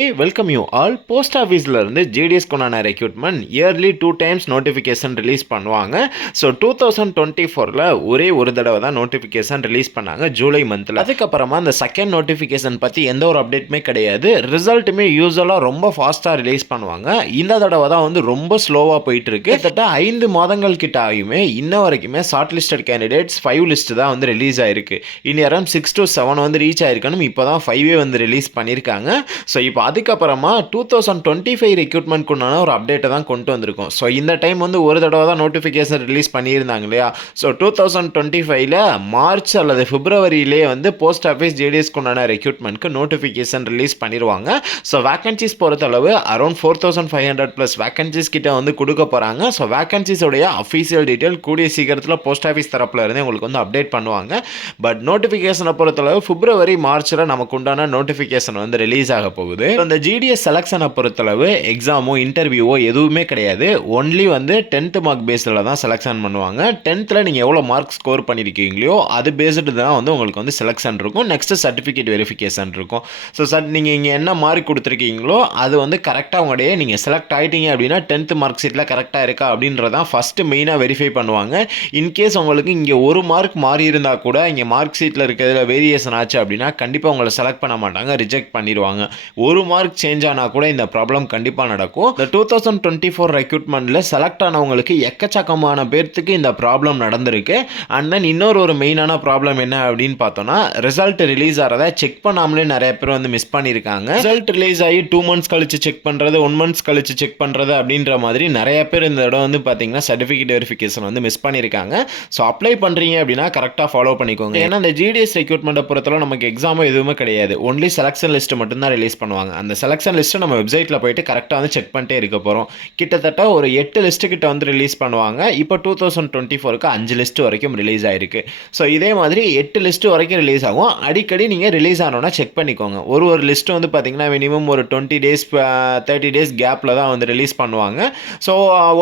Hey, welcome you all. Post ஆஃபீஸில் இருந்து GDS கொண்டான recruitment yearly 2 times notification release பண்ணுவாங்க. ஸோ 2024 ஒரே ஒரு தடவை தான் நோட்டிஃபிகேஷன் ரிலீஸ் பண்ணாங்க ஜூலை மந்தில். அதுக்கப்புறமா அந்த செகண்ட் நோட்டிஃபிகேஷன் பற்றி எந்த ஒரு அப்டேட்டுமே கிடையாது. ரிசல்ட்டுமே யூஸ்வலாக ரொம்ப ஃபாஸ்ட்டாக ரிலீஸ் பண்ணுவாங்க. இந்த தடவை தான் வந்து ரொம்ப ஸ்லோவாக போயிட்டு இருக்கு. கிட்டத்தட்ட 5 மாதங்கள் கிட்ட ஆகியுமே இன்ன வரைக்குமே ஷார்ட் லிஸ்டட் கேண்டிடேட்ஸ் 5 லிஸ்ட் தான் வந்து ரிலீஸ் ஆயிருக்கு. இனி அரௌண்ட் 6 to 7 வந்து ரீச் ஆயிருக்கணும். இப்போ தான் 5 வந்து ரிலீஸ் பண்ணியிருக்காங்க. ஸோ இப்போ அதுக்கப்புறமா 2025 ரெக்ரூட்மெண்ட்க்குண்டான ஒரு அப்டேட்டை தான் கொண்டு வந்திருக்கோம். ஸோ இந்த டைம் வந்து ஒரு தடவை தான் நோட்டிஃபிகேஷன் ரிலீஸ் பண்ணியிருந்தாங்க இல்லையா. ஸோ 2025 மார்ச் அல்லது பிப்ரவரியிலே வந்து போஸ்ட் ஆஃபீஸ் ஜேடிஎஸ்க்குண்டான ரெக்ரூட்மெண்ட்க்கு நோட்டிஃபிகேஷன் ரிலீஸ் பண்ணிடுவாங்க. ஸோ வேக்கன்சிஸ் பொறுத்தளவு அரௌண்ட் 4500+ வேக்கன்சிஸ் கிட்ட வந்து கொடுக்க போகிறாங்க. ஸோ வேக்கன்சிஸோடைய அஃபீஷியல் டீட்டெயில் கூடிய சீக்கிரத்தில் போஸ்ட் ஆஃபீஸ் தரப்பில் இருந்து உங்களுக்கு வந்து அப்டேட் பண்ணுவாங்க. பட் நோட்டிஃபிகேஷனை பொறுத்தளவு பிப்ரவரி மார்ச்சில் நமக்கு உண்டான நோட்டிஃபிகேஷன் வந்து ரிலீஸ் ஆக போகுது. அந்த ஜிடிஎஸ் செலக்ஷனை பொறுத்தளவு எக்ஸாமோ இன்டர்வியூவோ எதுவுமே கிடையாது. ஒன்லி வந்து 10th மார்க் பேஸில் தான் செலக்ஷன் பண்ணுவாங்க. 10th நீங்கள் எவ்வளோ மார்க் ஸ்கோர் பண்ணியிருக்கீங்களோ அது பேஸ்டு தான் வந்து உங்களுக்கு வந்து செலக்ஷன் இருக்கும். நெக்ஸ்ட் சர்டிஃபிகேட் வெரிஃபிகேஷன் இருக்கும். ஸோ நீங்கள் இங்கே என்ன மார்க் கொடுத்துருக்கீங்களோ அது வந்து கரெக்டாக உங்களுடைய நீங்கள் செலக்ட் ஆகிட்டீங்க அப்படின்னா 10th மார்க் ஷீட்டில் கரெக்டாக இருக்கா அப்படின்றதான் ஃபஸ்ட்டு மெயினாக வெரிஃபை பண்ணுவாங்க. இன்கேஸ் உங்களுக்கு இங்கே ஒரு மார்க் மாறி இருந்தால் கூட இங்கே மார்க் ஷீட்டில் இருக்கிறதுல வேரியேஷன் ஆச்சு அப்படின்னா கண்டிப்பாக உங்களை செலக்ட் பண்ண மாட்டாங்க, ரிஜெக்ட் பண்ணிடுவாங்க. ஒரு மார்க் சேஞ்ச் ஆனால் கூட இந்த ப்ராப்ளம் கண்டிப்பாக நடக்கும். இந்த 2024 ரெக்ரூட்மெண்ட்டில் செலக்ட் ஆனவங்களுக்கு எக்கச்சக்கமான பேர்த்துக்கு இந்த ப்ராப்ளம் நடந்திருக்கு. அண்ட் தென் இன்னொரு மெயினான ப்ராப்ளம் என்ன அப்படின்னு பார்த்தோன்னா ரிசல்ட் ரிலீஸ் ஆகிறத செக் பண்ணாமலே நிறைய பேர் வந்து மிஸ் பண்ணியிருக்காங்க. ரிசல்ட் ரிலீஸ் ஆகி 2 months கழிச்சு செக் பண்ணுறது, 1 month கழிச்சு செக் பண்ணுறது அப்படின்ற மாதிரி நிறைய பேர் இந்த இடம் வந்து பார்த்தீங்கன்னா சர்டிஃபிகேட் வெரிஃபிகேஷன் வந்து மிஸ் பண்ணியிருக்காங்க. ஸோ அப்ளை பண்ணுறீங்க அப்படின்னா கரெக்டாக ஃபாலோ பண்ணிக்கோங்க. ஏன்னா இந்த ஜிடிஎஸ் ரெக்ரூட்மெண்ட்டை பொறுத்தவரை நமக்கு எக்ஸாமோ எதுவுமே கிடையாது. ஒன்லி செலக்ஷன் லிஸ்ட் மட்டும்தான் ரிலீஸ் பண்ணுவாங்க. அந்த செலக்ஷன் லிஸ்ட்டை நம்ம வெப்சைட்டில் போயிட்டு கரெக்டாக வந்து செக் பண்ணிட்டே இருக்க போகிறோம். கிட்டத்தட்ட ஒரு 8 லிஸ்ட்டு கிட்ட வந்து ரிலீஸ் பண்ணுவாங்க. இப்போ 2024க்கு 5 லிஸ்ட் வரைக்கும் ரிலீஸ் ஆயிருக்கு. ஸோ இதே மாதிரி 8 லிஸ்ட் வரைக்கும் ரிலீஸ் ஆகும். அடிக்கடி நீங்கள் ரிலீஸ் ஆனோன்னா செக் பண்ணிக்கோங்க. ஒரு லிஸ்ட்டு வந்து பார்த்தீங்கன்னா மினிமம் ஒரு 20 days 30 days கேப்பில் தான் வந்து ரிலீஸ் பண்ணுவாங்க. ஸோ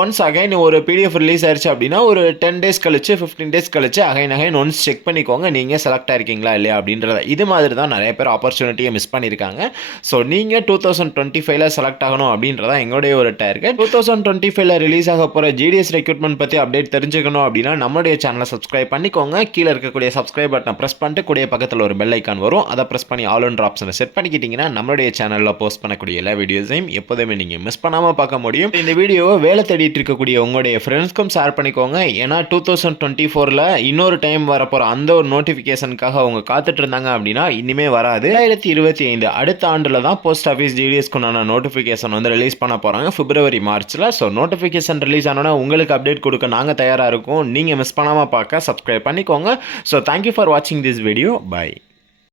ஒன்ஸ் அகைன் ஒரு பிடிஎஃப் ரிலீஸ் ஆயிடுச்சு அப்படின்னா ஒரு 10 days கழிச்சு 15 days கழிச்சு அகைன் ஒன்ஸ் செக் பண்ணிக்கோங்க நீங்கள் செலக்ட் ஆயிருக்கீங்களா இல்லையா அப்படின்றத. இது மாதிரி தான் நிறைய பேர் ஆப்பர்ச்சுனிட்டியை மிஸ் பண்ணியிருக்காங்க. ஸோ நீங்கள் 2025 செலக்ட் ஆகணும் அப்படின்றதா எங்களுடைய ஒரு டார்கெட். 2025 ரிலீஸ் ஆக போகிற ஜிடிஎஸ் ரெக்ரூட்மெண்ட் பற்றி அப்டேட் தெரிஞ்சுக்கணும் அப்படின்னா நம்மளுடைய சேனலை சப்ஸ்கிரைப் பண்ணிக்கோங்க. கீழே இருக்கக்கூடிய சப்ஸ்கிரைப் பட்டனை ப்ரெஸ் பண்ணிட்டு கூடிய பக்கத்தில் ஒரு பெல் ஐக்கான் வரும். அதை ப்ரெஸ் பண்ணி ஆல் ஒன்ற ஆப்ஷனை செட் பண்ணிக்கிட்டீங்கன்னா நம்மளுடைய சேனலில் போஸ்ட் பண்ணக்கூடிய எல்லா வீடியோஸையும் எப்போதுமே நீங்கள் மிஸ் பண்ணாமல் பார்க்க முடியும். இந்த வீடியோவை வேலை தேடிட்டு இருக்கக்கூடிய உங்களுடைய ஃப்ரெண்ட்ஸ்க்கும் ஷேர் பண்ணிக்கோங்க. ஏன்னா 2024 இன்னொரு டைம் வரப்போகிற அந்த ஒரு நோட்டிஃபிகேஷனுக்காக அவங்க காத்துட்டு இருந்தாங்க அப்படின்னா இனிமே வராது. 2025 அடுத்த ஆண்டில் தான் போஸ்ட் ஆஃபீஸ் ஜிடிஎஸ்க்குண்டான நோட்டிஃபிகேஷன் வந்து ரிலீஸ் பண்ண போகிறாங்க பிப்ரவரி மார்ச்சில். ஸோ நோட்டிஃபிகேஷன் ரிலீஸ் ஆனோன்னா உங்களுக்கு அப்டேட் கொடுக்க நாங்கள் தயாராக இருக்கோம். நீங்கள் மிஸ் பண்ணாமல் பார்க்க சப்ஸ்கிரைப் பண்ணிக்கோங்க. ஸோ தேங்க்யூ ஃபார் வாட்சிங் திஸ் வீடியோ. பை.